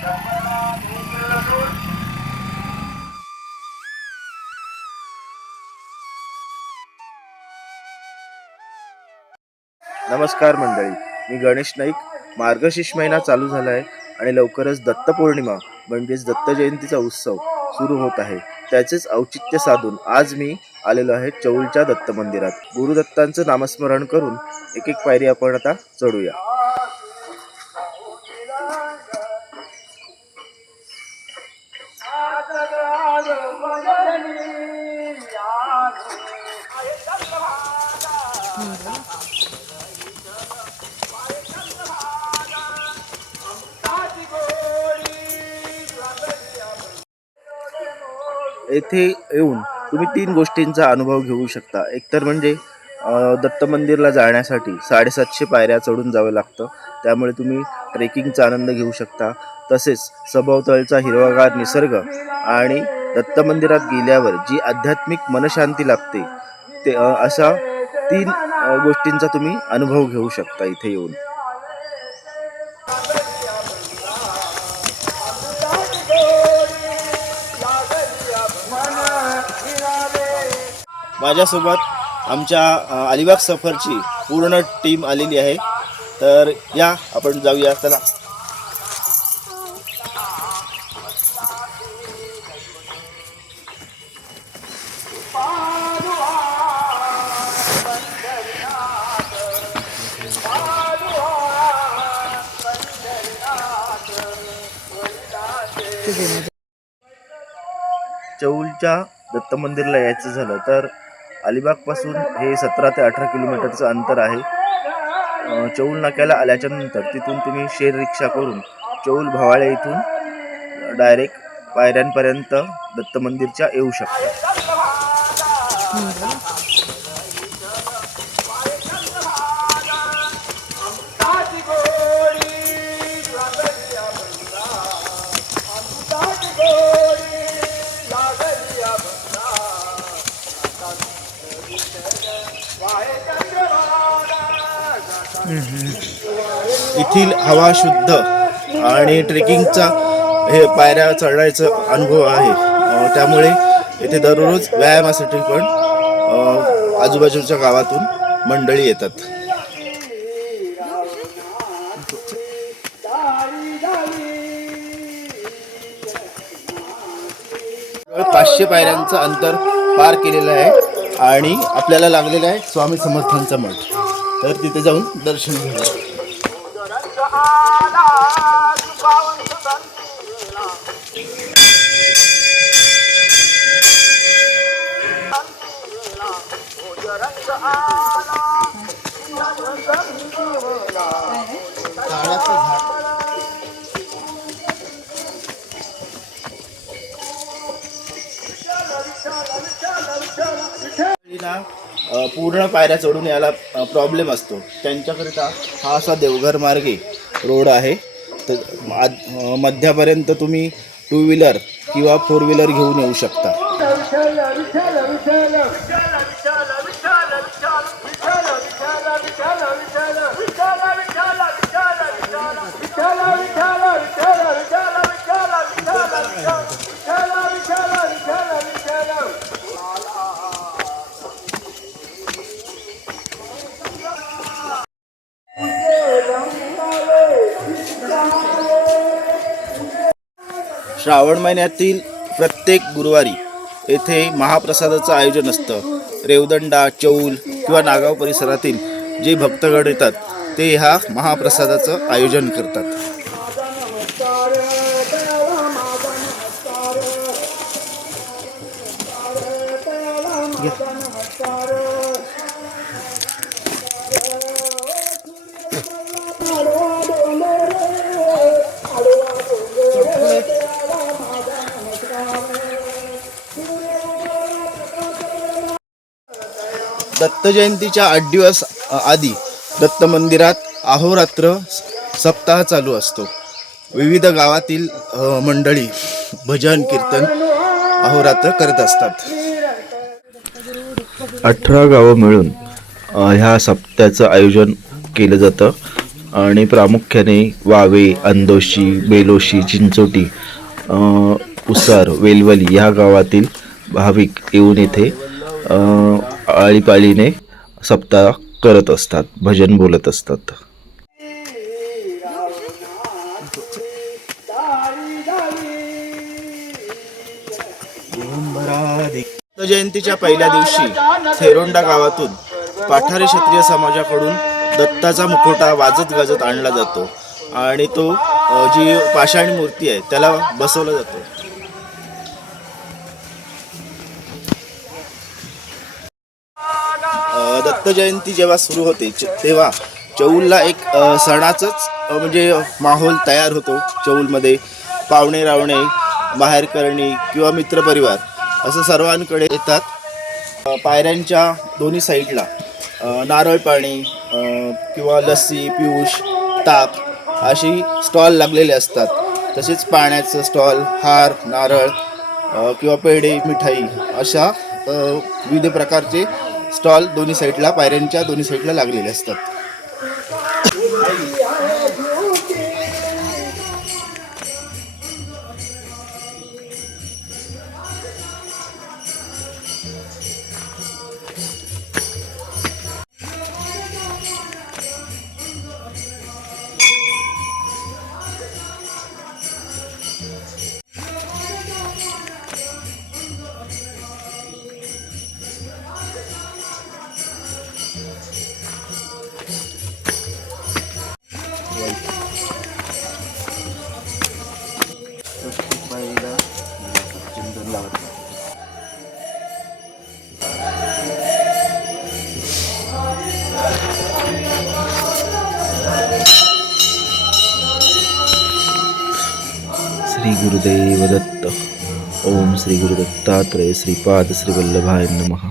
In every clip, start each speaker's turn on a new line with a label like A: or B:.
A: नमस्कार मंडळी. मी गणेश नाईक. मार्गशीर्ष महिना चालू झाला आहे आणि लवकरच दत्त पौर्णिमा म्हणजेच दत्त जयंतीचा उत्सव सुरू होत आहे. त्याचेच औचित्य साधून आज मी आलेलो आहे चौलच्या दत्त मंदिरात. गुरुदत्तांचं नामस्मरण करून एक एक पायरी आपण आता चढूया. येथे येऊन तुम्ही तीन गोष्टींचा अनुभव घेऊ शकता. एकतर म्हणजे दत्त मंदिरला जाण्यासाठी साडेसातशे पायऱ्या चढून जावं लागतं. त्यामुळे तुम्ही ट्रेकिंगचा आनंद घेऊ शकता. तसेच सभोवतालचा हिरवागार निसर्ग आणि दत्त मंदिरात गेल्यावर जी आध्यात्मिक मनशांती लागते ते अशा तीन गोष्टींचा तुम्ही अनुभव घेऊ शकता इथे येऊन. माझ्यासोबत आमच्या अलिबाग सफरची पूर्ण टीम आलेली आहे. तर या आपण जाऊया. चला. चौलच्या दत्त मंदिरला यायचं झालं तर अलिबागपासून हे सतरा ते अठरा किलोमीटरचं अंतर आहे. चौल नाक्याला आल्याच्यानंतर तिथून तुम्ही शेर रिक्षा करून चौल भवाळे इथून डायरेक्ट पायऱ्यांपर्यंत दत्त मंदिरच्या येऊ शकता. येथील हवा शुद्ध आणि ट्रेकिंगचा हे पायऱ्या चढायचा अनुभव आहे. त्यामुळे येथे दररोज व्यायामासाठी पण आजूबाजूच्या गावातून मंडळी येतात. पाचशे पायऱ्यांचं अंतर पार केलेलं आहे आणि आपल्याला लागलेलं आहे स्वामी समर्थांचा मठ. तर तिथे जाऊन दर्शन घेऊया पूर्ण पायऱ्या चढून यायला प्रॉब्लेम असतो. त्यांच्याकरिता हा असा देवघर मार्गे रोड आहे तर आद- मध्यापर्यंत तुम्ही टू व्हीलर किंवा फोर व्हीलर घेऊन येऊ शकता. श्रावण महिन्यातील प्रत्येक गुरुवारी येथे महाप्रसादाचं आयोजन असतं. रेवदंडा चौल किंवा नागाव परिसरातील जे भक्तगण येतात ते ह्या महाप्रसादाचं आयोजन करतात. दत्त जयंतीच्या आठ दिवस आधी दत्त मंदिरात अहोरात्र सप्ताह चालू असतो. विविध गावातील मंडळी भजन कीर्तन अहोरात्र करत असतात. अठरा गावं मिळून ह्या सप्त्याचं आयोजन केलं जातं. आणि प्रामुख्याने वावे अंदोशी बेलोशी चिंचोटी उसार वेलवली ह्या गावातील भाविक येऊन येथे आळीपाळीने सप्ताह करत असतात भजन बोलत असतात. जयंतीच्या पहिल्या दिवशी थेरोंडा गावातून पाठारे क्षत्रिय समाजाकडून दत्ताचा मुखोटा वाजत गाजत आणला जातो आणि तो जी पाषाणी मूर्ती आहे त्याला बसवला जातो. जयंती जेव्हा सुरू होते च- तेव्हा चौलला एक सणाचंच म्हणजे माहोल तयार होतो चौलमध्ये. पाहुणे रावणे बाहेर करणे किंवा मित्रपरिवार असं सर्वांकडे येतात. पायऱ्यांच्या दोन्ही साईडला नारळ पाणी किंवा लस्सी पियूष ताक अशी स्टॉल लागलेले असतात. तसेच पाण्याचं स्टॉल हार नारळ किंवा पेढे मिठाई अशा विविध प्रकारचे स्टॉल दोन्ही साईडला पायऱ्यांच्या दोन्ही साईडला लागलेले असतात. श्री गुरुदेव दत्त ओम श्री गुरुदत्तात्रय श्रीपाद श्री वल्लभाय नमः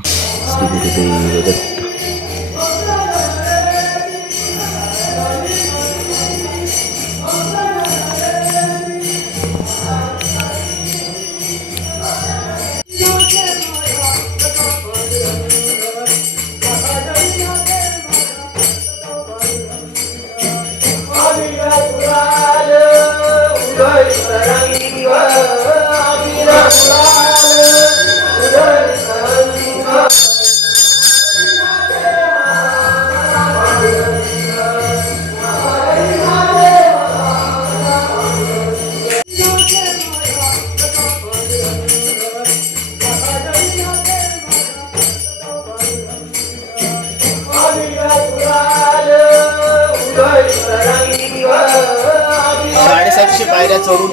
A: श्री पायऱ्या चढून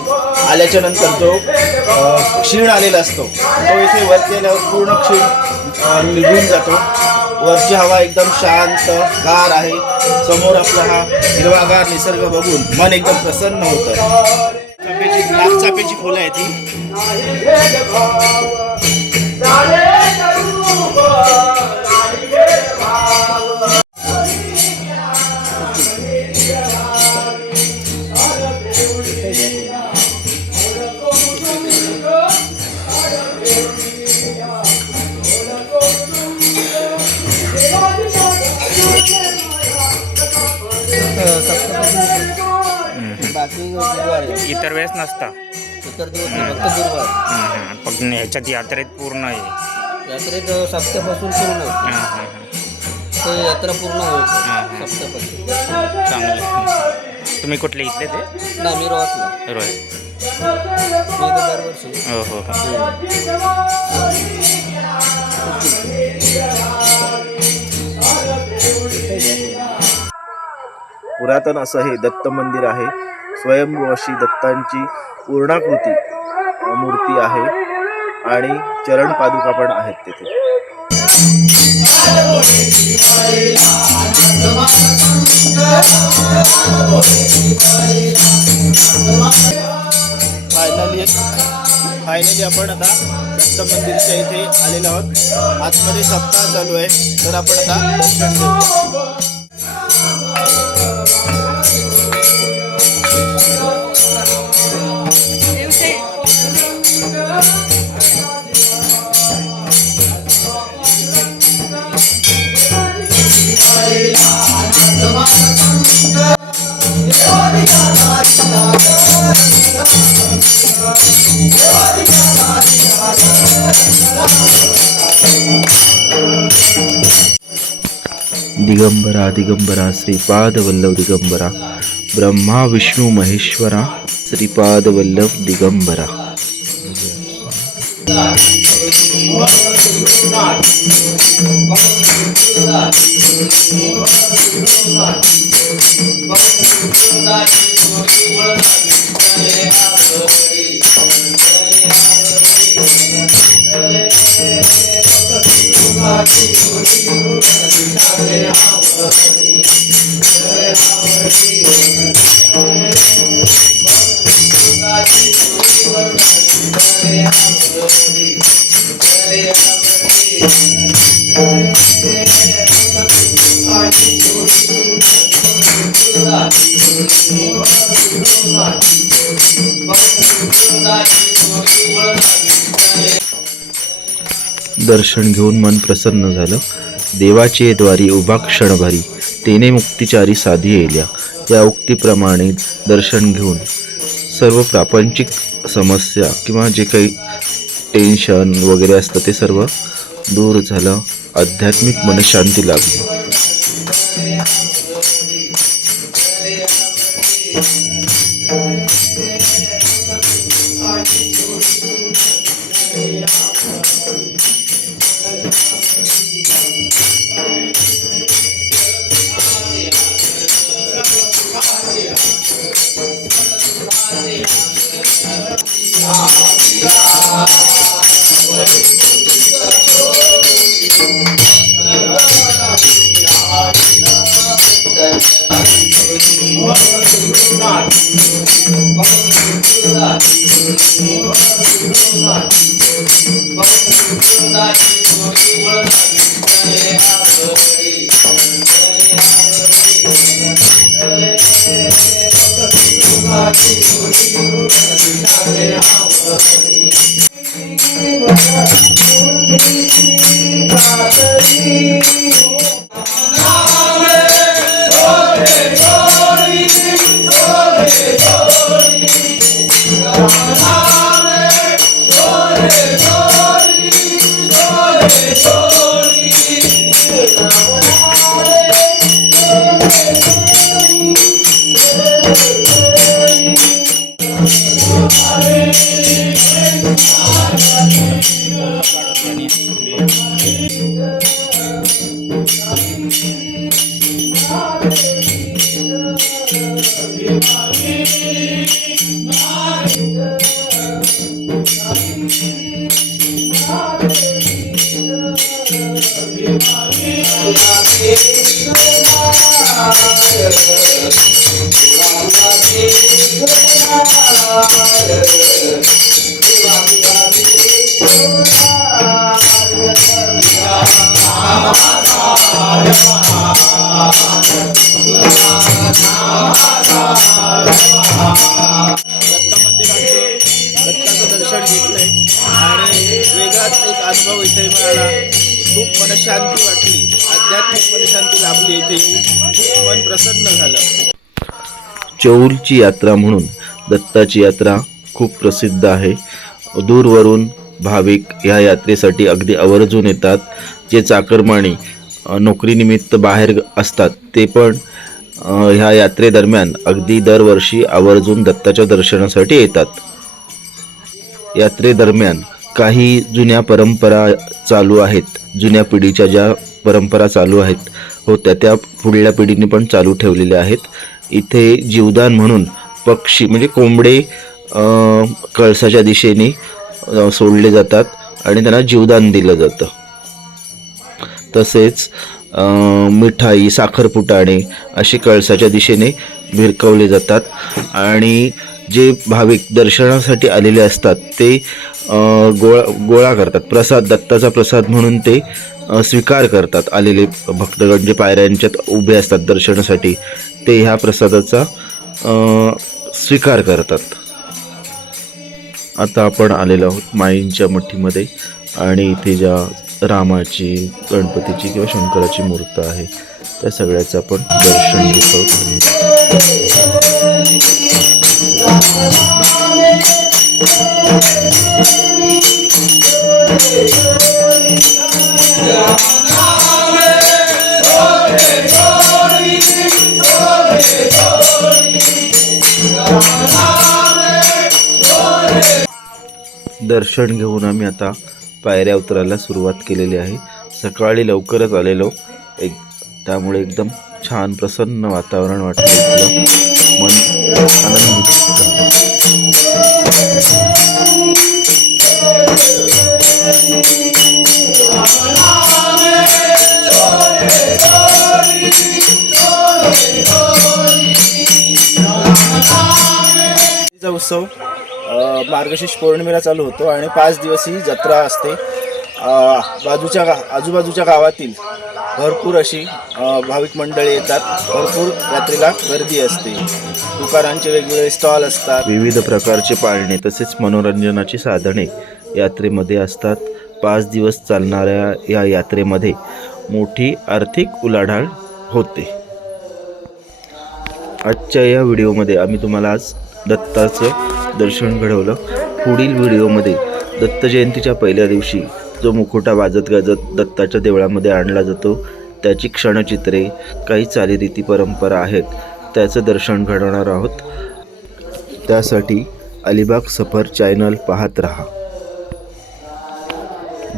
A: आल्याच्यानंतर जो क्षीण आलेला असतो तो इथे वरती आल्यावर पूर्ण क्षीण निघून जातो. वरची हवा एकदम शांत गार आहे. समोर आपला हा हिरवागार निसर्ग बघून मन एकदम प्रसन्न होतं. चापेची लाल चाफ्याची फुलं ती. हं.
B: ह्याच्यात यात्रेत पूर्ण आहे.
C: यात्रेत सप्त्यापासून पूर्ण
B: हं, हं, हं.
C: ते यात्रा पूर्ण
B: हा.
C: होईल सप्त्यापासून
B: चांगलं तुम्ही कुठले इथले ते?
C: नाही मी रोहतला.
B: रोय
C: मी तर दरवर्षी.
B: हो हो हो.
A: पुरातन असं हे दत्त मंदिर आहे. स्वयंभू अशी दत्तांची पूर्णाकृती अ, मूर्ती आहे. आणि चरण पादुका पण आहेत तिथे. फायनली फायनली आपण आता दत्त मंदिरच्या इथे आलेलो आहोत. आतमध्ये सप्ताह चालू आहे. तर आपण आता दर्शन Digambara Digambara ಶ್ರೀಪಾದವಲ್ಲವ್ Digambara Brahma Vishnu Maheshwara ಶ್ರೀಪಾದವಲ್ಲವ್ Digambara Thank you. I'm Hare Hare दर्शन घेऊन मन प्रसन्न झालं. देवाचे द्वारी उभा क्षणभरी तेने मुक्तिचारी साधी येल्या. या उक्तीप्रमाणे दर्शन घेऊन सर्व प्रापंचिक समस्या किंवा जे काही टेन्शन वगैरे असतं ते सर्व दूर झालं. आध्यात्मिक मनशांती लाभली
D: दत्त मंदिराचं दर्शन घेतलंय. आणि वेगळाच एक अनुभव इथे मिळाला. खूप मनशांती वाटली. आध्यात्मिक लाभली मन प्रसन्न झालं.
A: चौलची यात्रा म्हणून दत्ताची यात्रा खूप प्रसिद्ध आहे. दूरवरून भाविक ह्या यात्रेसाठी अगदी आवर्जून येतात. जे चाकरमाणी नोकरीनिमित्त बाहेर असतात ते पण ह्या यात्रेदरम्यान अगदी दरवर्षी आवर्जून दत्ताच्या दर्शनासाठी येतात. यात्रेदरम्यान काही जुन्या परंपरा चालू आहेत. जुन्या पिढीच्या ज्या परंपरा चालू आहेत. होत्या त्या पुढल्या पिढीने पण चालू ठेवलेल्या आहेत. इथे जीवदान म्हणून पक्षी म्हणजे कोंबडे कळसाच्या दिशेने सोडले जातात आणि त्यांना जीवदान दिलं जातं. तसेच मिठाई साखरपुटाणे असे कळसाच्या दिशेने भिरकवले जातात. आणि जे भाविक दर्शनासाठी आलेले असतात ते गोळा गोळा करतात. प्रसाद दत्ताचा प्रसाद म्हणून ते स्वीकार करतात. आलेले भक्तगण जे पायऱ्यांच्यात उभे असतात दर्शनासाठी ते ह्या प्रसादाचा स्वीकार करतात. आता आपण आलेलो आहोत माईंच्या मठीमध्ये आणि इथे ज्या रामाची गणपतीची किंवा शंकराची मूर्त आहे त्या सगळ्याचं आपण दर्शन घेतो. दर्शन घेऊन आम्ही आता पायऱ्या उतरायला सुरुवात केलेली आहे. सकाळी लवकरच आलेलो. एक त्यामुळे एकदम छान प्रसन्न वातावरण वाटलं मन
D: आनंद उत्सव मार्गशीर्ष पौर्णिमेला चालू होतो आणि पाच दिवस ही जत्रा असते. बाजूच्या गा आजूबाजूच्या गावातील भरपूर अशी भाविक मंडळी येतात. भरपूर यात्रेला गर्दी असते. दुकानांचे वेगवेगळे स्टॉल असतात.
A: विविध प्रकारचे पाळणे तसेच मनोरंजनाची साधने यात्रेमध्ये असतात. पाच दिवस चालणाऱ्या या यात्रेमध्ये मोठी आर्थिक उलाढाल होते. आजच्या या व्हिडिओमध्ये आम्ही तुम्हाला आज दत्ताचं दर्शन घडवलं. पुढील व्हिडिओमध्ये दत्त जयंतीच्या पहिल्या दिवशी जो मुखोटा वाजत गाजत दत्ताच्या देवळामध्ये आणला जातो त्याची क्षणचित्रे काही चालीरीती परंपरा आहेत त्याचं दर्शन घडवणार आहोत. त्यासाठी अलिबाग सफर चॅनल पाहत राहा.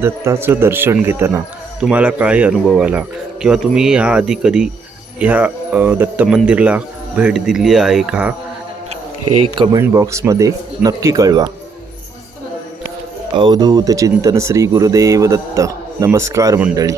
A: दत्ताचं दर्शन घेताना तुम्हाला काय अनुभव आला? किंवा तुम्ही ह्या आधी कधी ह्या दत्त मंदिरला भेट दिली आहे का हे कमेंट बॉक्समध्ये नक्की कळवा. अवधूत चिंतन श्री गुरुदेव दत्त. नमस्कार मंडळी.